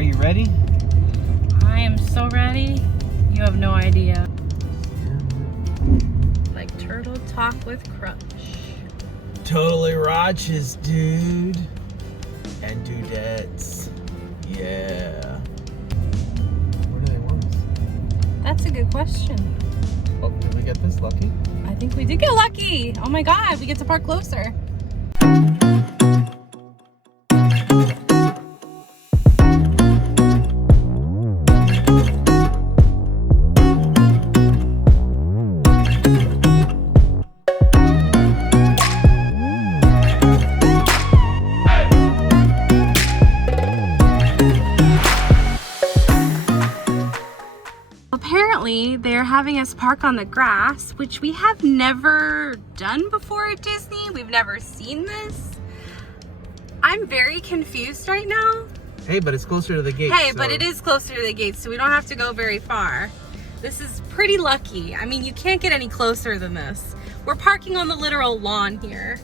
Are you ready? I am so ready. You have no idea. Like turtle talk with Crunch. Totally righteous, dude. And dudettes. Yeah. Where do they want us? That's a good question. Oh, did we get this lucky? I think we did get lucky. Oh my God, we get to park closer. Apparently, they're having us park on the grass, which we have never done before at Disney. We've never seen this. I'm very confused right now. Hey, but it's closer to the gate. Hey, but it is closer to the gate, so we don't have to go very far. This is pretty lucky. I mean, you can't get any closer than this. We're parking on the literal lawn here.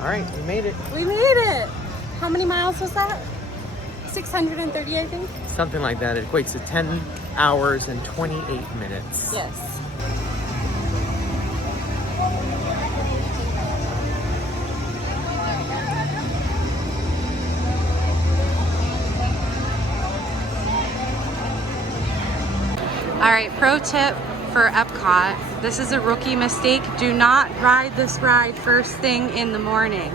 All right, we made it. We made it. How many miles was that? 630, I think. Something like that. It equates to 10 hours and 28 minutes. Yes. All right, pro tip for Epcot. This is a rookie mistake. Do not ride this ride first thing in the morning.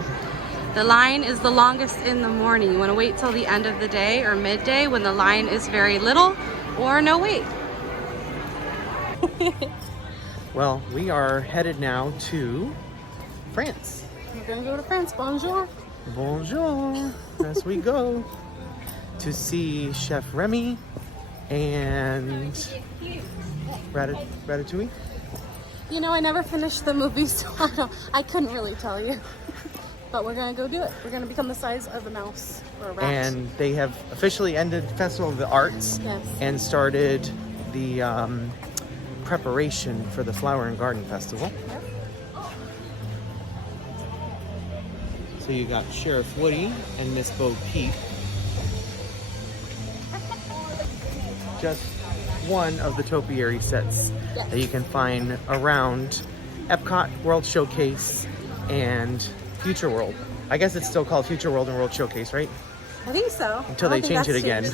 The line is the longest in the morning. You want to wait till the end of the day or midday when the line is very little or no wait. Well, we are headed now to France. We're gonna go to France. Bonjour. Bonjour. As we go to see Chef Remy and Ratatouille. You know, I never finished the movie, so I couldn't really tell you. But we're gonna go do it. We're gonna become the size of a mouse or a rat. And they have officially ended Festival of the Arts. Yes. And started the preparation for the Flower and Garden Festival. Yep. So you got Sheriff Woody and Miss Bo Peep. Just one of the topiary sets that you can find around Epcot, World Showcase, and Future World. I guess it's still called Future World and World Showcase, right? I think so. Until they change it again.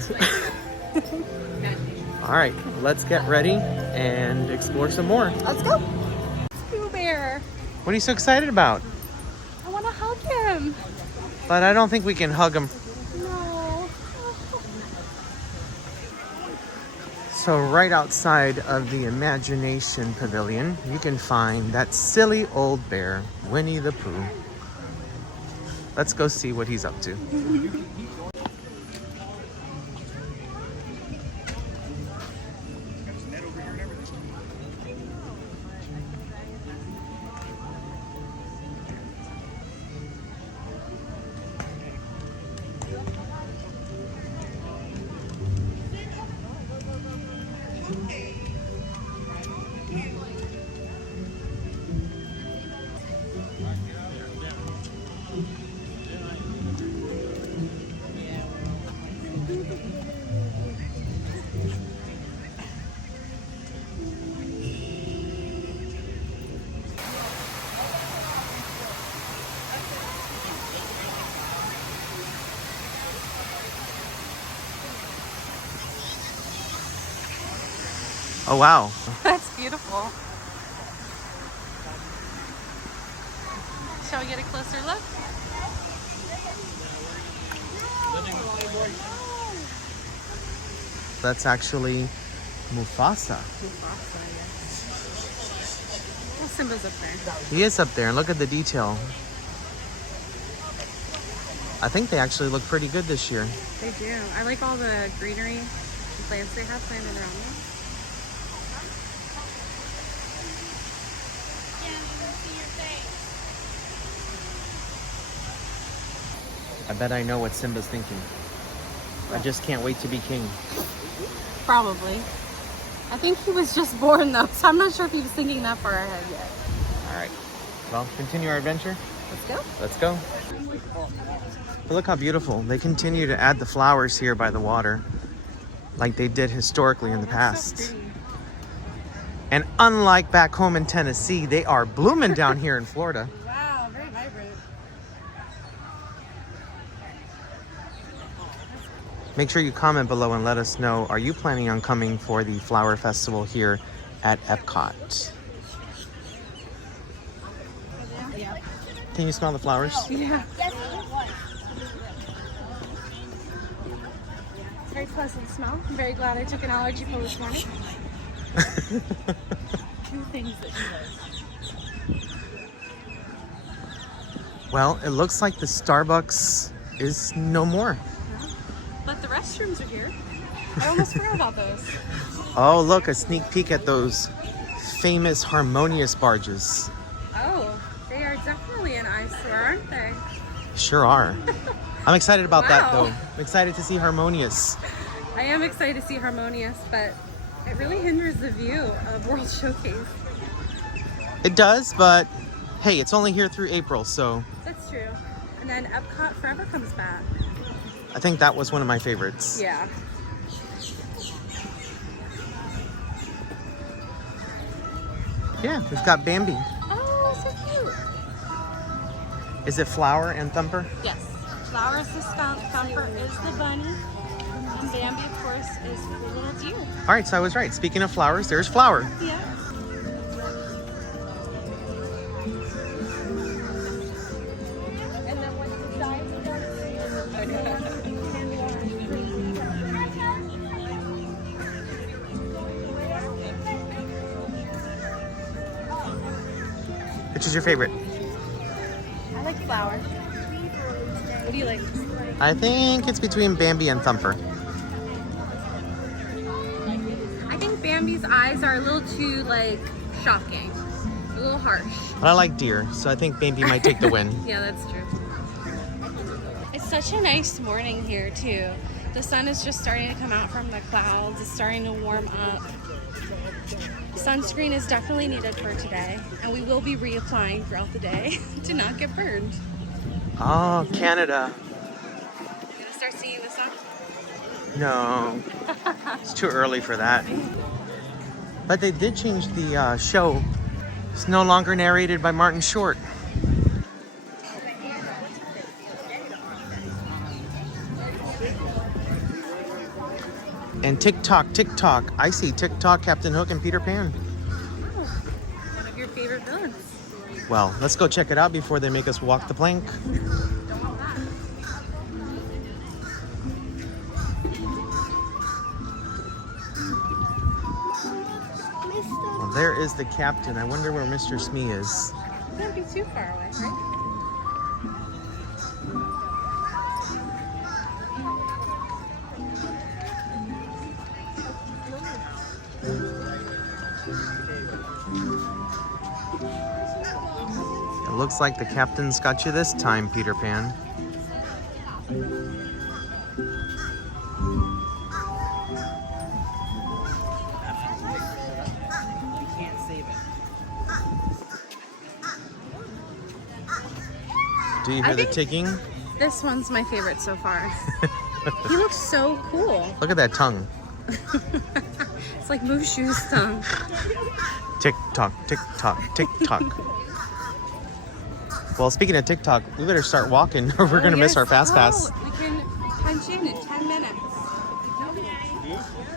All right, let's get ready and explore some more. Let's go. Pooh Bear. What are you so excited about? I want to hug him. But I don't think we can hug him. No. So right outside of the Imagination Pavilion, you can find that silly old bear, Winnie the Pooh. Let's go see what he's up to. Oh, wow. That's beautiful. Shall we get a closer look? That's actually Mufasa. Mufasa, yes. Well, Simba's up there. He is up there, and look at the detail. I think they actually look pretty good this year. They do. I like all the greenery and plants they have planted around them. I bet I know what Simba's thinking. I just can't wait to be king. Probably. I think he was just born though, so I'm not sure if he was thinking that far ahead yet. All right. Well, continue our adventure. Let's go. Let's go. But look how beautiful. They continue to add the flowers here by the water, like they did historically in the past. So pretty. And unlike back home in Tennessee, they are blooming down here in Florida. Wow, very vibrant. Make sure you comment below and let us know, are you planning on coming for the flower festival here at Epcot? Yeah. Can you smell the flowers? Yeah. It's very pleasant smell. I'm very glad I took an allergy pill this morning. 2 things that she does. Well, it looks like the Starbucks is no more. But the restrooms are here. I almost forgot about those. Oh, look, a sneak peek at those famous harmonious barges. Oh, they are definitely an eyesore, aren't they? Sure are. I'm excited about that, Wow. though. I'm excited to see Harmonious. I am excited to see Harmonious, but it really hinders the view of World Showcase. It does, but hey, it's only here through April, so That's true. And then Epcot Forever comes back. I think that was one of my favorites. Yeah. Yeah, we've got Bambi. Oh, so cute. Is it Flower and Thumper? Yes. Flower is the skunk, Thumper is the bunny, and Bambi, of course, is the little deer. All right, so I was right. Speaking of flowers, there's Flower. Yeah. And then once it dies, Which is your favorite? I like Flower. What do you like? I think it's between Bambi and Thumper. I think Bambi's eyes are a little too, like, shocking. A little harsh. But I like deer, so I think Bambi might take the win. Yeah, that's true. It's such a nice morning here, too. The sun is just starting to come out from the clouds. It's starting to warm up. Sunscreen is definitely needed for today, and we will be reapplying throughout the day to not get burned. Oh, Canada. You gonna start singing the song? No, it's too early for that. But they did change the show. It's no longer narrated by Martin Short. And TikTok, TikTok. I see TikTok, Captain Hook, and Peter Pan. One of your favorite villains. Well, let's go check it out before they make us walk the plank. Don't want that. Well, there is the captain. I wonder where Mr. Smee is. Can't be too far away, right? It looks like the captain's got you this time, Peter Pan. Do you hear the ticking? This one's my favorite so far. He looks so cool. Look at that tongue. It's like Mushu's tongue. Tick tock, tick tock, tick tock. Well, speaking of TikTok, we better start walking or we're gonna miss our fast pass. We can punch in 10 minutes.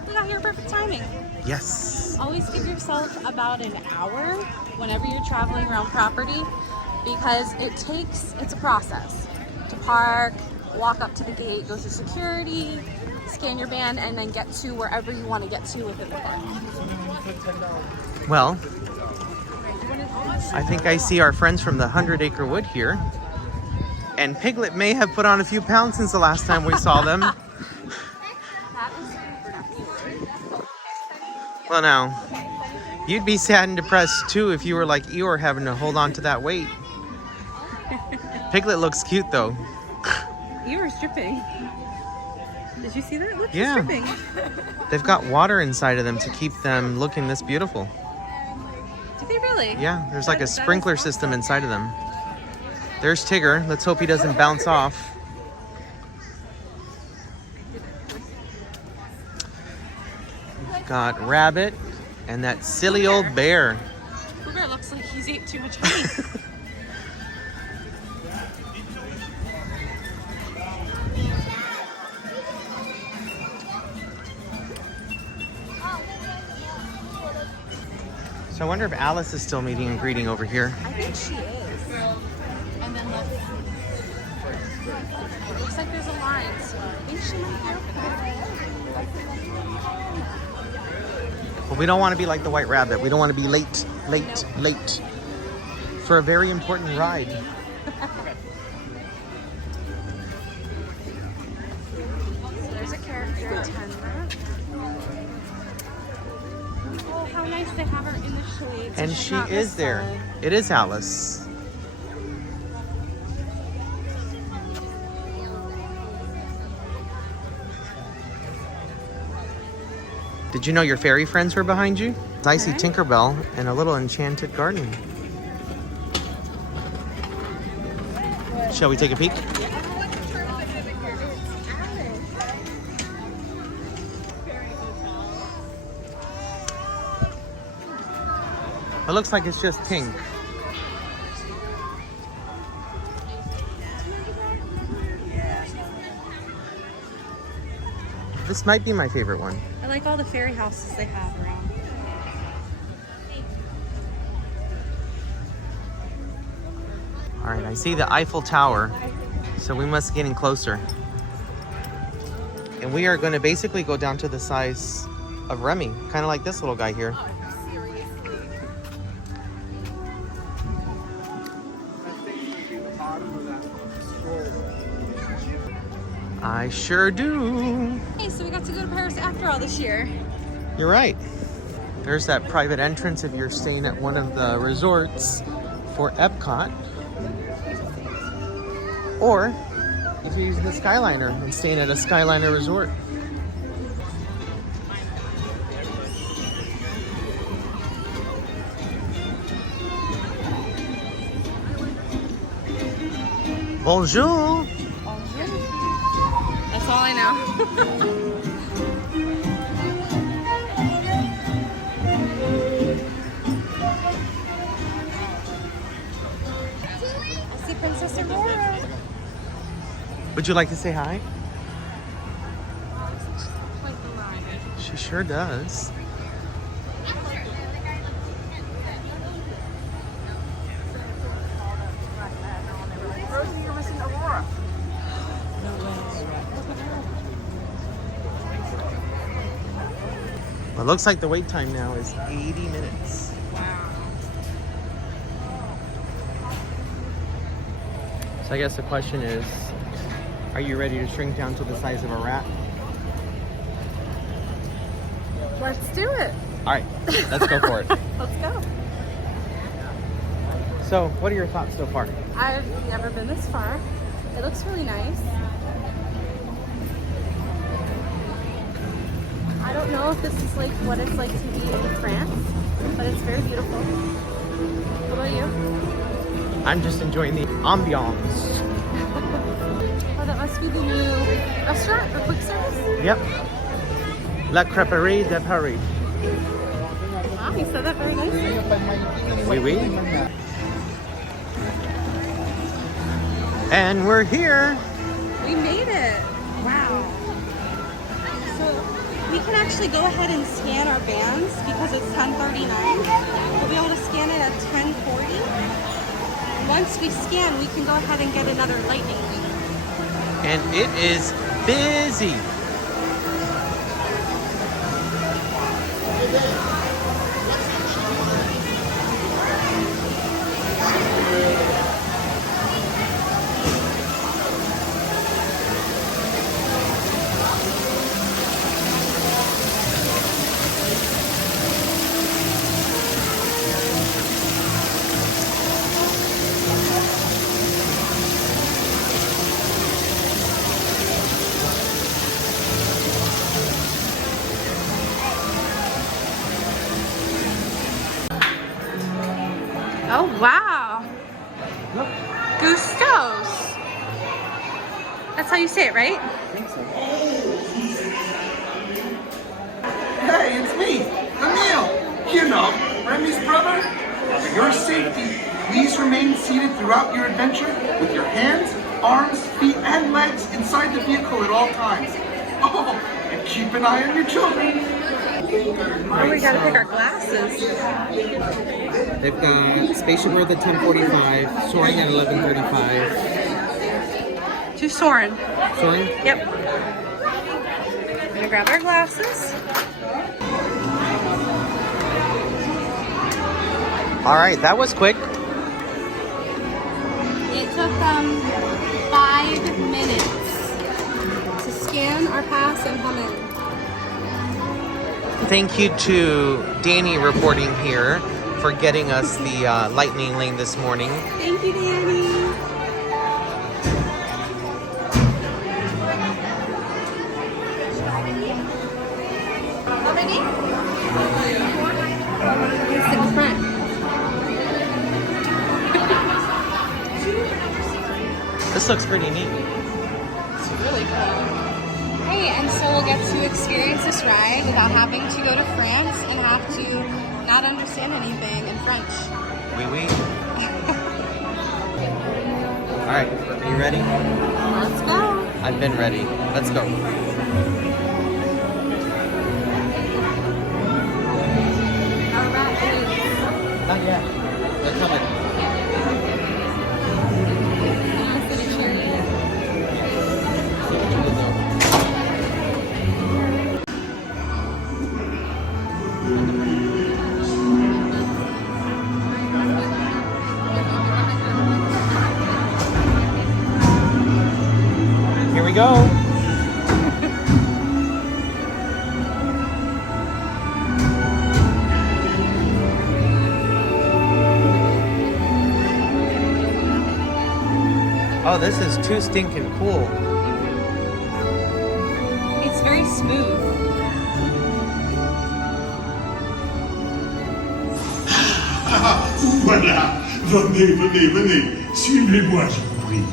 We got here perfect timing. Yes. Always give yourself about an hour whenever you're traveling around property, because it's a process to park, walk up to the gate, go through security, scan your band, and then get to wherever you want to get to within the park. Well, I think I see our friends from the 100 Acre Wood here. And Piglet may have put on a few pounds since the last time we saw them. Well, now, you'd be sad and depressed too if you were like Eeyore having to hold on to that weight. Piglet looks cute though. Eeyore's dripping. Did you see that? Look, Yeah. he's dripping. They've got water inside of them to keep them looking this beautiful. Do they really? Really? Yeah, there's like a sprinkler system inside of them. There's Tigger. Let's hope he doesn't bounce off. Got Rabbit and that silly old bear. Pooh Bear looks like he's ate too much honey. So I wonder if Alice is still meeting and greeting over here. I think she is. And then look. It looks like there's a line, so I think she might be over there. But we don't want to be like the White Rabbit. We don't want to be late for a very important ride. So there's a character attendant. Oh, how nice they have her in the shade. So And she's she not is there. misled. It is Alice. Did you know your fairy friends were behind you? I see Okay. Tinkerbell in a little enchanted garden. Shall we take a peek? It looks like it's just pink. This might be my favorite one. I like all the fairy houses they have around. All right, I see the Eiffel Tower, so we must get in closer. And we are going to basically go down to the size of Remy, kind of like this little guy here. I sure do. Hey, so we got to go to Paris after all this year. You're right. There's that private entrance if you're staying at one of the resorts for Epcot. Or if you're using the Skyliner and staying at a Skyliner resort. Bonjour. That's all I know. I see Princess Aurora. Would you like to say hi? Quite the line. She sure does. Well, it looks like the wait time now is 80 minutes. Wow. So I guess the question is, are you ready to shrink down to the size of a rat? Let's do it. All right, let's go for it. Let's go. So, what are your thoughts so far? I've never been this far. It looks really nice. I don't know if this is like what it's like to be in France, but it's very beautiful. What about you? I'm just enjoying the ambiance. Oh, that must be the new restaurant or quick service? Yep. La Crêperie de Paris. Wow, you said that very nicely. Oui, oui. And we're here. We made it. Wow. So we can actually go ahead and scan our bands because it's 10:39. We'll be able to scan it at 10:40. Once we scan, we can go ahead and get another lightning link. And it is busy. Wow. Gustos. That's how you say it, right? I think so. Hey, it's me, Emil. You know, Remy's brother. For your safety, please remain seated throughout your adventure with your hands, arms, feet, and legs inside the vehicle at all times. Oh, and keep an eye on your children. Oh, we gotta pick our glasses. They've got Spaceship Earth at 10:45, Soaring at 11:35. To Soren. Soaring? Yep. I'm gonna grab our glasses. All right, that was quick. It took them 5 minutes to scan our pass and come in. Thank you to Danny reporting here for getting us the lightning lane this morning. Thank you, Danny. How many? Sit in front. This looks pretty neat. It's really cool. Hey, and so we'll get to experience this ride without having to go to France and have to not understand anything in French. Oui, oui. All right, are you ready? Let's go. I've been ready. Let's go. Not yet. They're coming. Here we go. Oh, this is too stinking cool. It's very smooth. Voilà, venez, venez, venez, suivez-moi, je vous prie.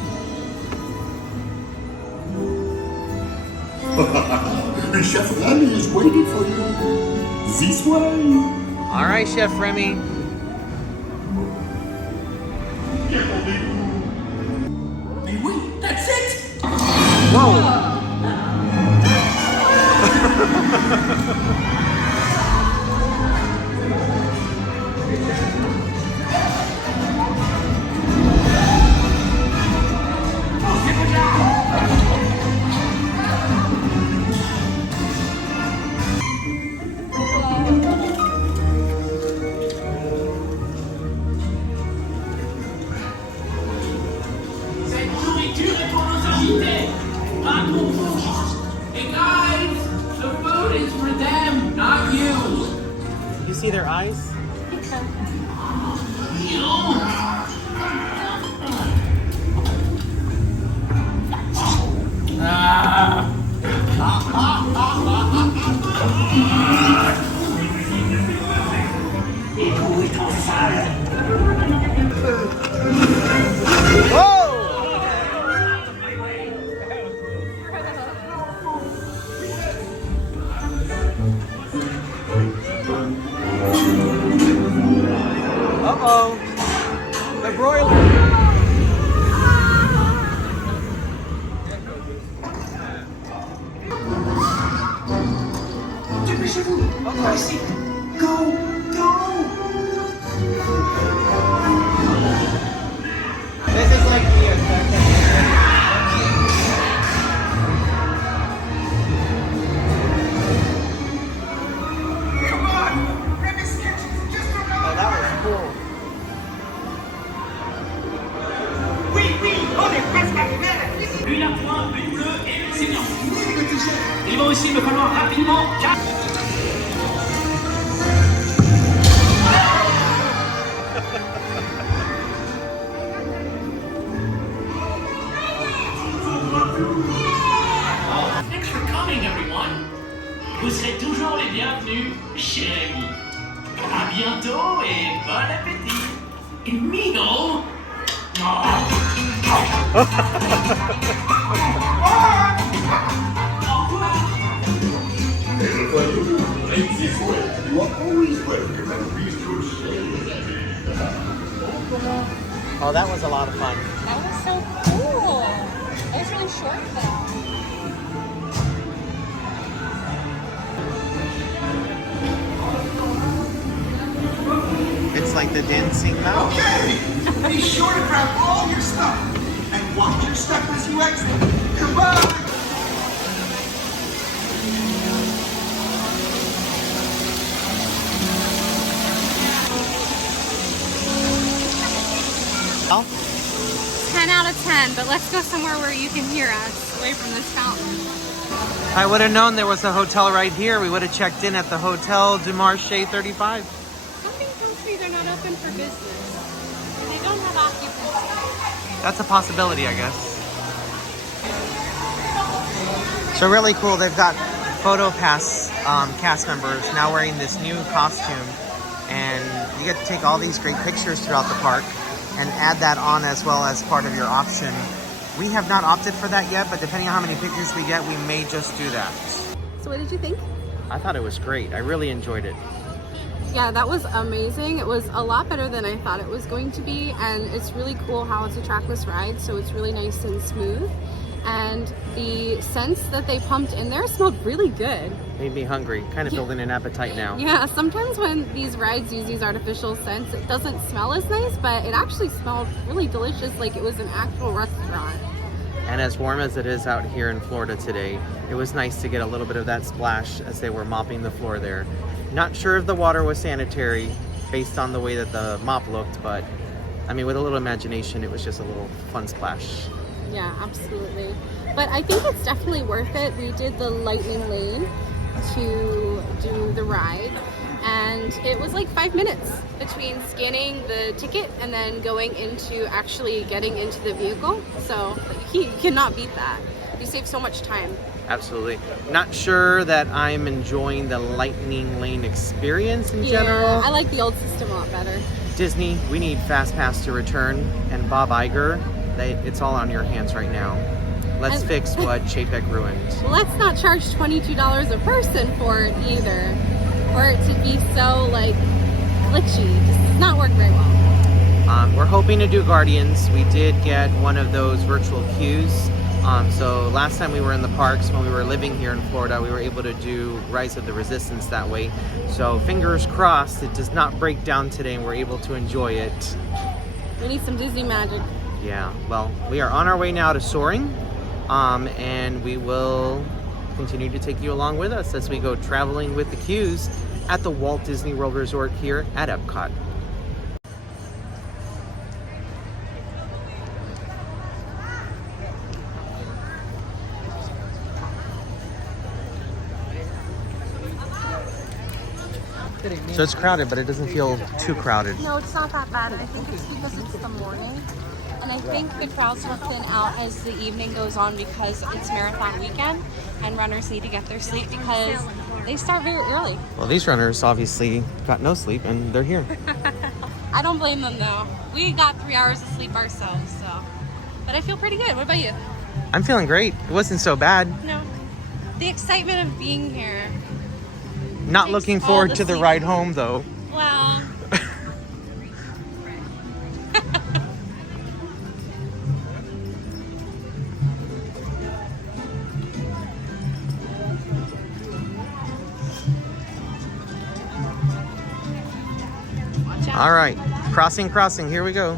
Chef Remy is waiting for you. This way. All right, Chef Remy. Mais oui, that's it. Whoa. Cette nourriture est pour nos invités, pas pour vous. Hey guys, the food is for them, not you. You see their eyes? Uh-oh. The broiler. Dépêchez-vous. Par ici. Go, go. This is like the effect of Come on. Remy's kitchen is just around. Oh, that was cool. Oui, oui, on est presque arrivé. Une à point, une bleue et une saignante. Il va aussi me falloir rapidement 4. Thanks for coming, everyone. Vous serez toujours les bienvenus chez Remy. À bientôt et bon appétit. In Meadle? Right this way. You are always welcome and please do stay. Oh, that was a lot of fun. That was so cool. That was really short though. It's like the dancing mouse. Okay, be sure to grab all your stuff and watch your step as you exit. Goodbye. Oh, 10 out of 10, but let's go somewhere where you can hear us away from this fountain. I would have known there was a hotel right here. We would have checked in at the Hotel du Marché 35. Something tells me they're not open for business. And they don't have occupancy. That's a possibility, I guess. So really cool. They've got Photo Pass cast members now wearing this new costume. And you get to take all these great pictures throughout the park and add that on as well as part of your option. We have not opted for that yet, but depending on how many pictures we get, we may just do that. So what did you think? I thought it was great. I really enjoyed it. Yeah, that was amazing. It was a lot better than I thought it was going to be, and it's really cool how it's a trackless ride, so it's really nice and smooth. And the scents that they pumped in there smelled really good. Made me hungry. Kind of building an appetite now. Yeah, sometimes when these rides use these artificial scents, it doesn't smell as nice, but it actually smelled really delicious, like it was an actual restaurant. And as warm as it is out here in Florida today, it was nice to get a little bit of that splash as they were mopping the floor there. Not sure if the water was sanitary based on the way that the mop looked, but I mean, with a little imagination, it was just a little fun splash. Yeah, absolutely. But I think it's definitely worth it. We did the lightning lane to do the ride, and it was like 5 minutes between scanning the ticket and then going into actually getting into the vehicle. So you cannot beat that. You save so much time. Absolutely. Not sure that I'm enjoying the lightning lane experience in general. Yeah, I like the old system a lot better. Disney, we need Fast Pass to return, and Bob Iger, it's all on your hands right now. Let's fix what Chapek ruined. Let's not charge $22 a person for it either. For it to be so like glitchy. It's not work very well. We're hoping to do Guardians. We did get one of those virtual queues. So last time we were in the parks, when we were living here in Florida, we were able to do Rise of the Resistance that way. So fingers crossed it does not break down today and we're able to enjoy it. We need some Disney magic. Yeah, well, we are on our way now to Soaring, and we will continue to take you along with us as we go traveling with the queues at the Walt Disney World Resort here at Epcot. So it's crowded, but it doesn't feel too crowded. No, it's not that bad. I think it's because it's the morning. And I think the crowds will thin out as the evening goes on because it's marathon weekend and runners need to get their sleep because they start very early. Well, these runners obviously got no sleep and they're here. I don't blame them though. We got 3 hours of sleep ourselves, so. But I feel pretty good. What about you? I'm feeling great. It wasn't so bad. No. The excitement of being here. Not Takes looking all forward the to the sleep. ride home though. Well. All right, crossing, here we go.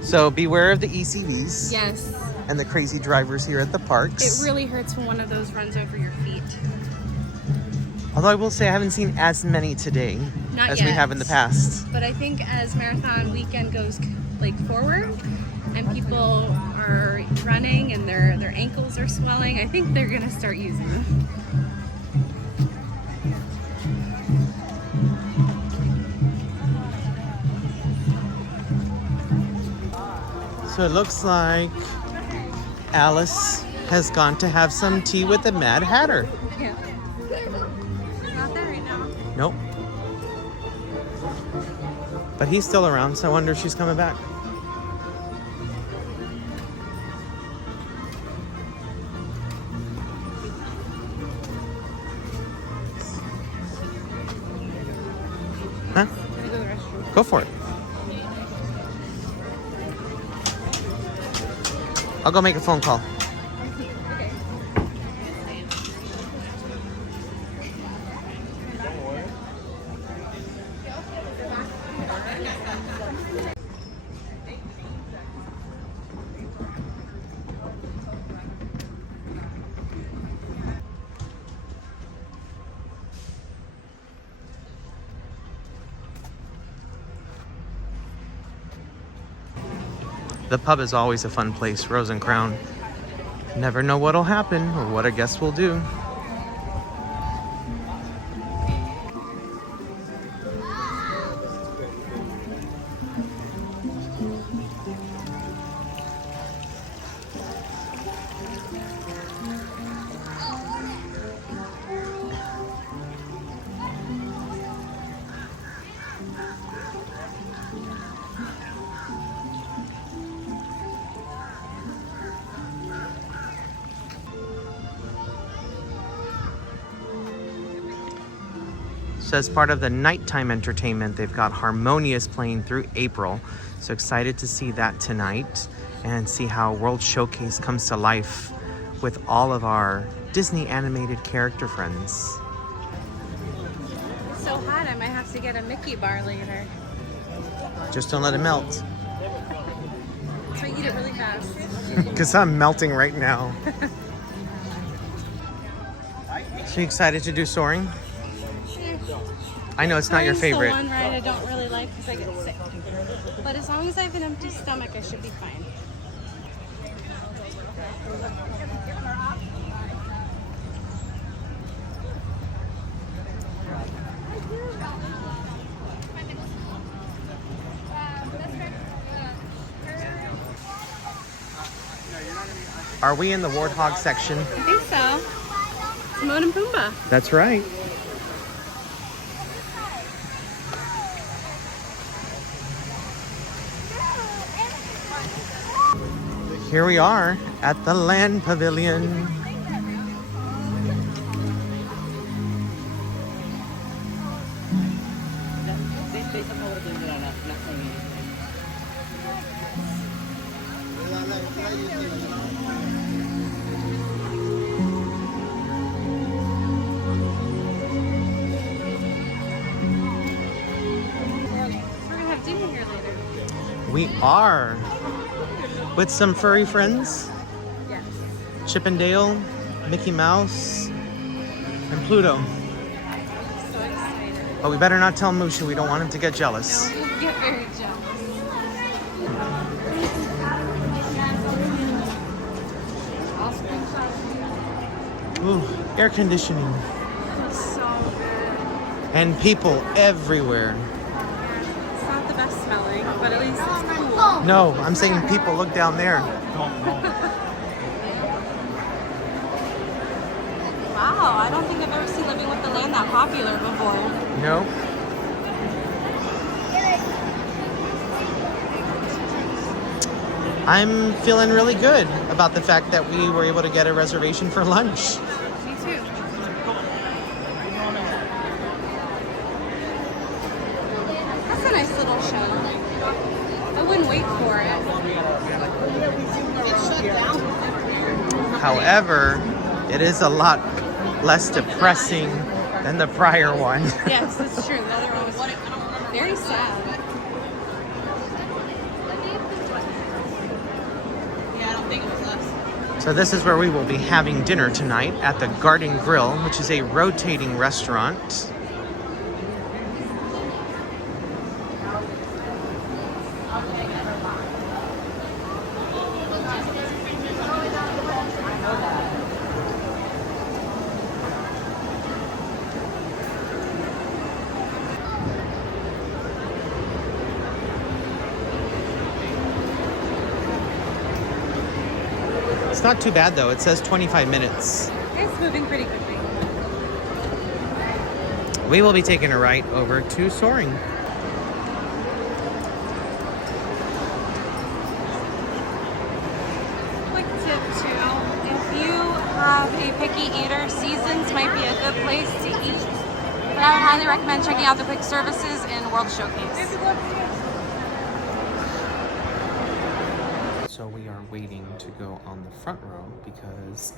So beware of the ECVs. Yes. And the crazy drivers here at the parks. It really hurts when one of those runs over your feet. Although I will say I haven't seen as many today Not as yet. we have in the past. But I think as marathon weekend goes like forward and people are running and their ankles are swelling, I think they're gonna start using them. So it looks like Alice has gone to have some tea with the Mad Hatter. Yeah. Not there right now. Nope. But he's still around, so I wonder if she's coming back. Huh? Go for it. I'll go make a phone call. The pub is always a fun place, Rose and Crown. Never know what'll happen or what a guest will do. So as part of the nighttime entertainment, they've got Harmonious playing through April. So excited to see that tonight and see how World Showcase comes to life with all of our Disney animated character friends. It's so hot, I might have to get a Mickey bar later. Just don't let it melt. So I eat it really fast. Because I'm melting right now. So you excited to do soaring? I know it's not your favorite. It's the one ride I don't really like because I get sick. But as long as I have an empty stomach, I should be fine. Are we in the warthog section? I think so. Timon and Pumbaa. That's right. Here we are at the Land Pavillion. We're gonna have dinner here later. We are with some furry friends. Yes. Chip and Dale, Mickey Mouse, and Pluto. So excited. But we better not tell Musha, we don't want him to get jealous. No, we'll get very jealous. I'll screenshot it. Ooh, air conditioning. So good. And people everywhere. It's not the best smelling, but at least it's cool. No, I'm saying people, look down there. Wow, I don't think I've ever seen Living with the Land that popular before. No. I'm feeling really good about the fact that we were able to get a reservation for lunch. Me too. That's a nice little show. I wouldn't wait for it. It's shut down. However, it is a lot less depressing than the prior one. Yes, it's true. The other one was very sad. Yeah, I don't think it was us. So this is where we will be having dinner tonight at the Garden Grill, which is a rotating restaurant. It's not too bad though. It says 25 minutes. It's moving pretty quickly. We will be taking a right over to Soaring. have a picky eater, Seasons might be a good place to eat. But I would highly recommend checking out the quick services in World Showcase. So we are waiting to go on the front row because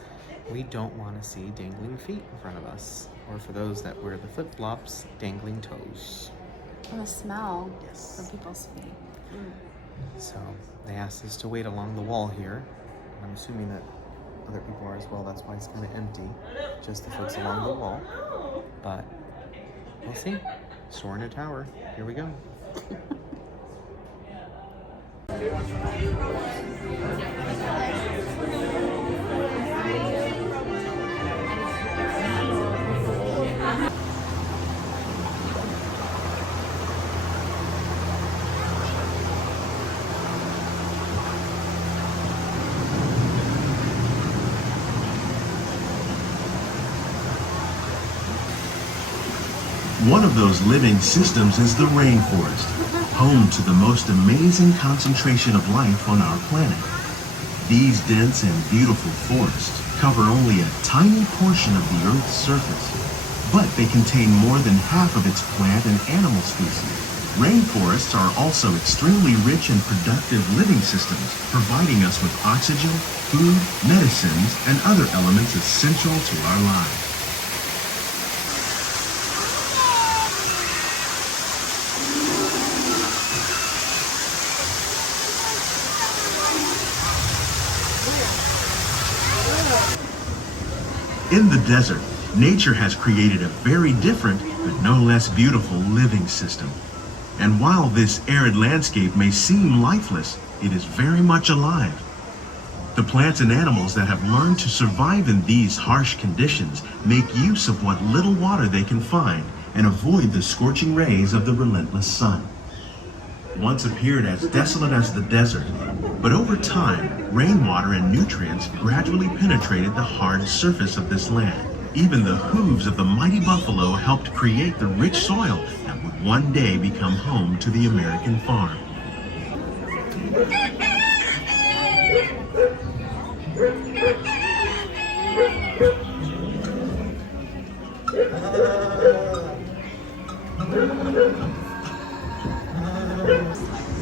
we don't want to see dangling feet in front of us. Or for those that wear the flip-flops, dangling toes. And the smell Yes. from people's feet. So they asked us to wait along the wall here. I'm assuming that other people are as well. That's why it's kind of empty. Just the folks along the wall. But we'll see. Soar in a tower. Here we go. One of those living systems is the rainforest, home to the most amazing concentration of life on our planet. These dense and beautiful forests cover only a tiny portion of the Earth's surface, but they contain more than half of its plant and animal species. Rainforests are also extremely rich and productive living systems, providing us with oxygen, food, medicines, and other elements essential to our lives. In the desert, nature has created a very different, but no less beautiful living system. And while this arid landscape may seem lifeless, it is very much alive. The plants and animals that have learned to survive in these harsh conditions make use of what little water they can find and avoid the scorching rays of the relentless sun. Once appeared as desolate as the desert, but over time, rainwater and nutrients gradually penetrated the hard surface of this land. Even the hooves of the mighty buffalo helped create the rich soil that would one day become home to the American farm.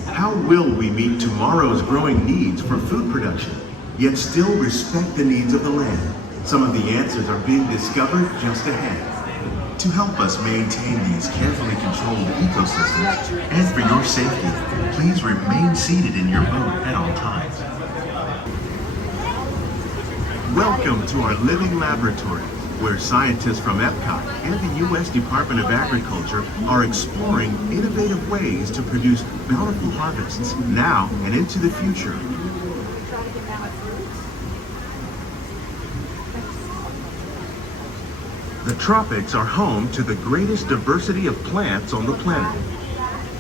How will we meet tomorrow's growing needs for food production, yet still respect the needs of the land? Some of the answers are being discovered just ahead. To help us maintain these carefully controlled ecosystems, and for your safety, please remain seated in your boat at all times. Welcome to our living laboratory, where scientists from Epcot and the U.S. Department of Agriculture are exploring innovative ways to produce bountiful harvests now and into the future. The tropics are home to the greatest diversity of plants on the planet.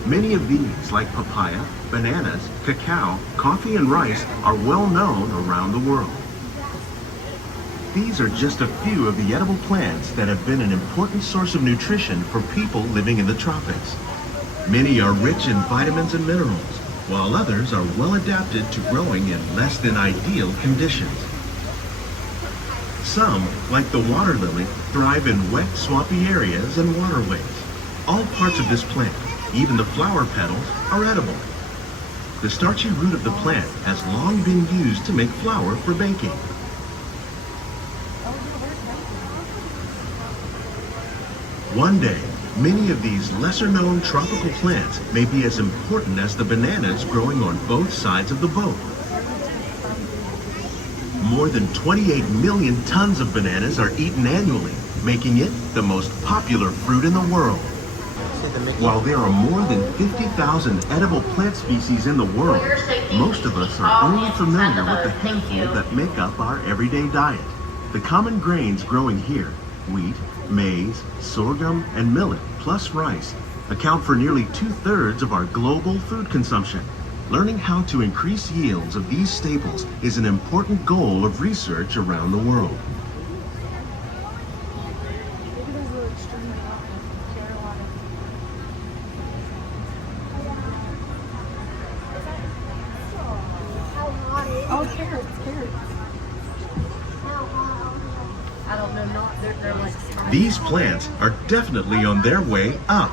Many of these, like papaya, bananas, cacao, coffee, and rice, are well known around the world. These are just a few of the edible plants that have been an important source of nutrition for people living in the tropics. Many are rich in vitamins and minerals, while others are well adapted to growing in less than ideal conditions. Some, like the water lily, thrive in wet, swampy areas and waterways. All parts of this plant, even the flower petals, are edible. The starchy root of the plant has long been used to make flour for baking. One day, many of these lesser-known tropical plants may be as important as the bananas growing on both sides of the boat. More than 28 million tons of bananas are eaten annually, making it the most popular fruit in the world. While there are more than 50,000 edible plant species in the world, most of us are only familiar with the handful that make up our everyday diet. The common grains growing here, wheat, maize, sorghum, and millet, plus rice, account for nearly 2/3 of our global food consumption. Learning how to increase yields of these staples is an important goal of research around the world. These plants are definitely on their way up.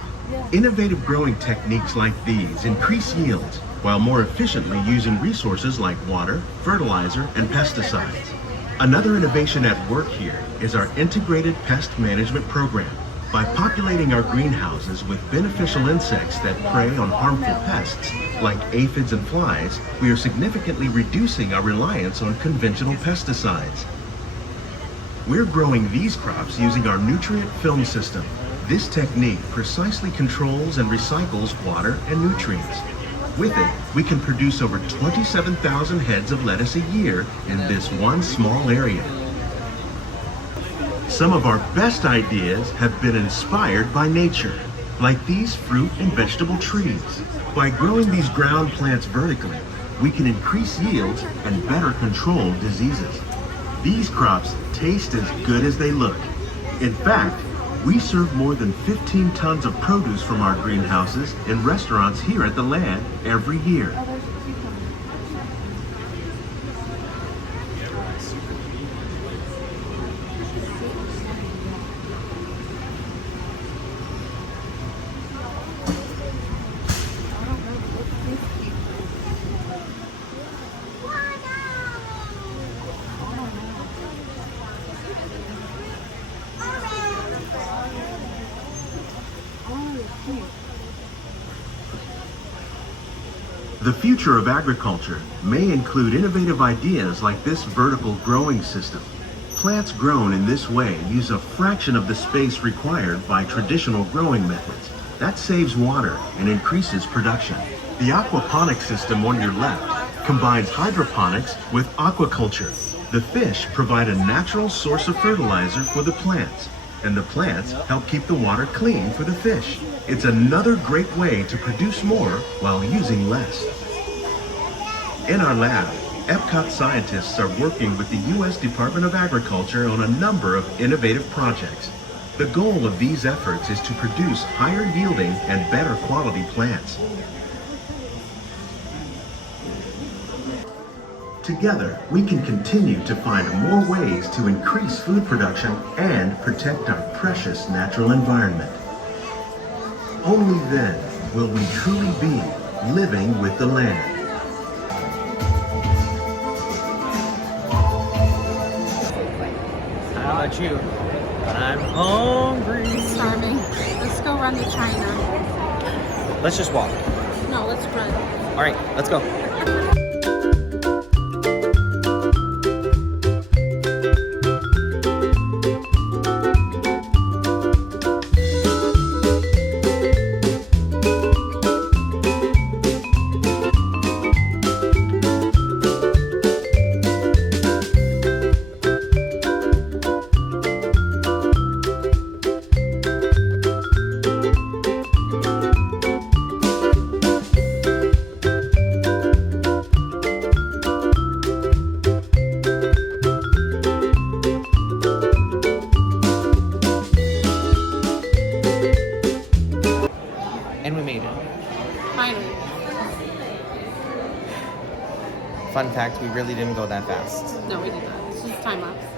Innovative growing techniques like these increase yields while more efficiently using resources like water, fertilizer, and pesticides. Another innovation at work here is our integrated pest management program. By populating our greenhouses with beneficial insects that prey on harmful pests, like aphids and flies, we are significantly reducing our reliance on conventional pesticides. We're growing these crops using our nutrient film system. This technique precisely controls and recycles water and nutrients. With it, we can produce over 27,000 heads of lettuce a year in this one small area. Some of our best ideas have been inspired by nature, like these fruit and vegetable trees. By growing these ground plants vertically, we can increase yields and better control diseases. These crops taste as good as they look. In fact, we serve more than 15 tons of produce from our greenhouses in restaurants here at the Land every year. The future of agriculture may include innovative ideas like this vertical growing system. Plants grown in this way use a fraction of the space required by traditional growing methods. That saves water and increases production. The aquaponics system on your left combines hydroponics with aquaculture. The fish provide a natural source of fertilizer for the plants, and the plants help keep the water clean for the fish. It's another great way to produce more while using less. In our lab, Epcot scientists are working with the U.S. Department of Agriculture on a number of innovative projects. The goal of these efforts is to produce higher yielding and better quality plants. Together, we can continue to find more ways to increase food production and protect our precious natural environment. Only then will we truly be living with the land. How about you? But I'm hungry. Starving. Let's go run to China. Let's just walk. No, let's run. All right, let's go. And we made it. Finally. Fun fact, we really didn't go that fast. No, we did not. It's just time lapse.